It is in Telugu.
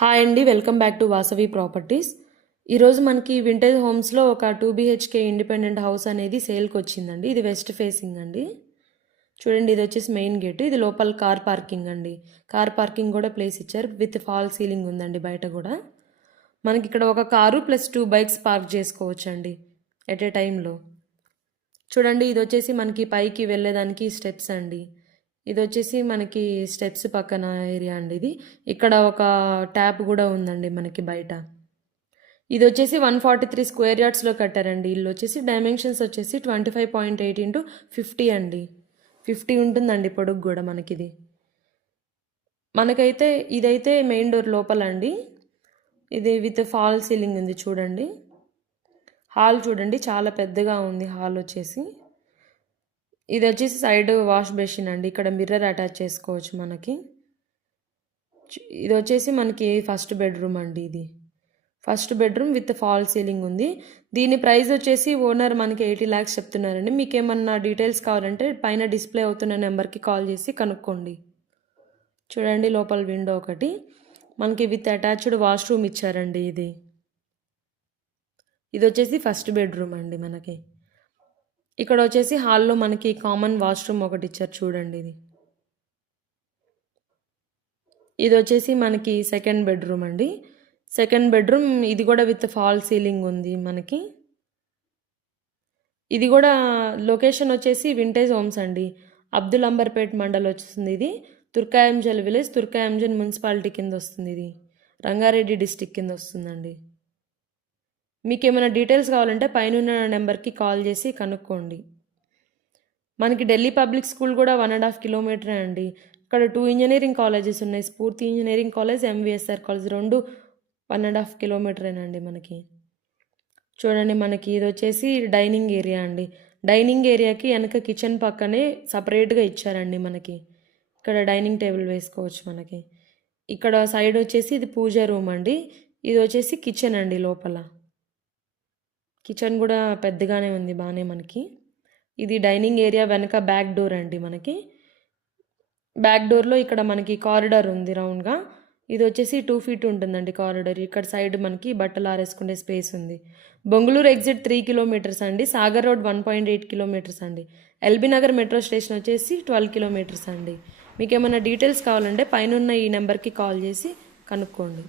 హాయ్ అండి, welcome back to Vasavi properties. ఈరోజు మనకి వింటేజ్ హోమ్స్లో ఒక 2 BHK ఇండిపెండెంట్ హౌస్ అనేది సేల్కి వచ్చిందండి. ఇది వెస్ట్ ఫేసింగ్ అండి. చూడండి, ఇది వచ్చేసి మెయిన్ గేట్. ఇది లోపల కార్ పార్కింగ్ అండి. కార్ పార్కింగ్ కూడా ప్లేస్ ఇచ్చారు. విత్ ఫాల్ సీలింగ్ ఉందండి బయట కూడా. మనకి ఇక్కడ ఒక కారు ప్లస్ 2 బైక్స్ పార్క్ చేసుకోవచ్చు అండి ఎట్ ఏ టైంలో. చూడండి, ఇది వచ్చేసి మనకి పైకి వెళ్ళేదానికి స్టెప్స్ అండి. ఇది వచ్చేసి మనకి స్టెప్స్ పక్కన ఏరియా అండి. ఇది ఇక్కడ ఒక ట్యాప్ కూడా ఉందండి మనకి బయట. ఇది వచ్చేసి 143 స్క్వేర్ యార్డ్స్లో కట్టారండి. ఇల్లు వచ్చేసి డైమెన్షన్స్ వచ్చేసి 25.8 ఇంటూ 50 అండి. 50 ఉంటుందండి పొడుగు కూడా మనకిది. మనకైతే ఇదైతే మెయిన్ డోర్ లోపల అండి. ఇది విత్ ఫాల్ సీలింగ్ ఉంది చూడండి. హాల్ చూడండి, చాలా పెద్దగా ఉంది హాల్ వచ్చేసి. ఇది వచ్చేసి సైడ్ వాష్ బేసిన్ అండి. ఇక్కడ మిర్రర్ అటాచ్ చేసుకోవచ్చు మనకి. ఇది వచ్చేసి మనకి ఫస్ట్ బెడ్రూమ్ అండి. ఇది first bedroom with fall ceiling ఉంది. దీని ప్రైస్ వచ్చేసి ఓనర్ మనకి 80 lakhs చెప్తున్నారండి. మీకు ఏమన్నా డీటెయిల్స్ కావాలంటే పైన డిస్ప్లే అవుతున్న నెంబర్కి కాల్ చేసి కనుక్కోండి. చూడండి, లోపల విండో ఒకటి మనకి విత్ అటాచ్డ్ వాష్రూమ్ ఇచ్చారండి. ఇది వచ్చేసి ఫస్ట్ బెడ్రూమ్ అండి మనకి. ఇక్కడ వచ్చేసి హాల్లో మనకి కామన్ వాష్రూమ్ ఒకటి ఇచ్చారు చూడండి. ఇది వచ్చేసి మనకి సెకండ్ బెడ్రూమ్ అండి. సెకండ్ బెడ్రూమ్ ఇది కూడా విత్ ఫాల్ సీలింగ్ ఉంది మనకి. ఇది కూడా లొకేషన్ వచ్చేసి వింటేజ్ హోమ్స్ అండి. అబ్దుల్ అంబర్పేట్ మండల్ వస్తుంది. ఇది తుర్కాయంజల్ విలేజ్, తుర్కాయంజల్ మున్సిపాలిటీ కింద వస్తుంది. ఇది రంగారెడ్డి డిస్టిక్ కింద వస్తుందండి. మీకు ఏమైనా డీటెయిల్స్ కావాలంటే పైన నెంబర్కి కాల్ చేసి కనుక్కోండి. మనకి ఢిల్లీ పబ్లిక్ స్కూల్ కూడా 1.5 kilometer అండి. ఇక్కడ 2 ఇంజనీరింగ్ కాలేజెస్ ఉన్నాయి. స్ఫూర్తి ఇంజనీరింగ్ కాలేజ్, MVSR కాలేజ్, రెండు 1.5 kilometer అండి మనకి. చూడండి, మనకి ఇది వచ్చేసి డైనింగ్ ఏరియా అండి. డైనింగ్ ఏరియాకి వెనక కిచెన్ పక్కనే సపరేట్గా ఇచ్చారండి మనకి. ఇక్కడ డైనింగ్ టేబుల్ వేసుకోవచ్చు మనకి. ఇక్కడ సైడ్ వచ్చేసి ఇది పూజ రూమ్ అండి. ఇది వచ్చేసి కిచెన్ అండి. లోపల కిచెన్ కూడా పెద్దగానే ఉంది బాగానే మనకి. ఇది డైనింగ్ ఏరియా వెనక బ్యాక్ డోర్ అండి మనకి. బ్యాక్ డోర్లో ఇక్కడ మనకి కారిడార్ ఉంది రౌండ్గా. ఇది వచ్చేసి 2 feet ఉంటుందండి కారిడార్. ఇక్కడ సైడ్ మనకి బట్టలు ఆరేసుకునే స్పేస్ ఉంది. బొంగళూరు ఎగ్జిట్ 3 kilometers అండి. సాగర్ రోడ్ 1.8 kilometers అండి. ఎల్బీ నగర్ మెట్రో స్టేషన్ వచ్చేసి 12 kilometers అండి. మీకు ఏమైనా డీటెయిల్స్ కావాలంటే పైన ఈ నెంబర్కి కాల్ చేసి కనుక్కోండి.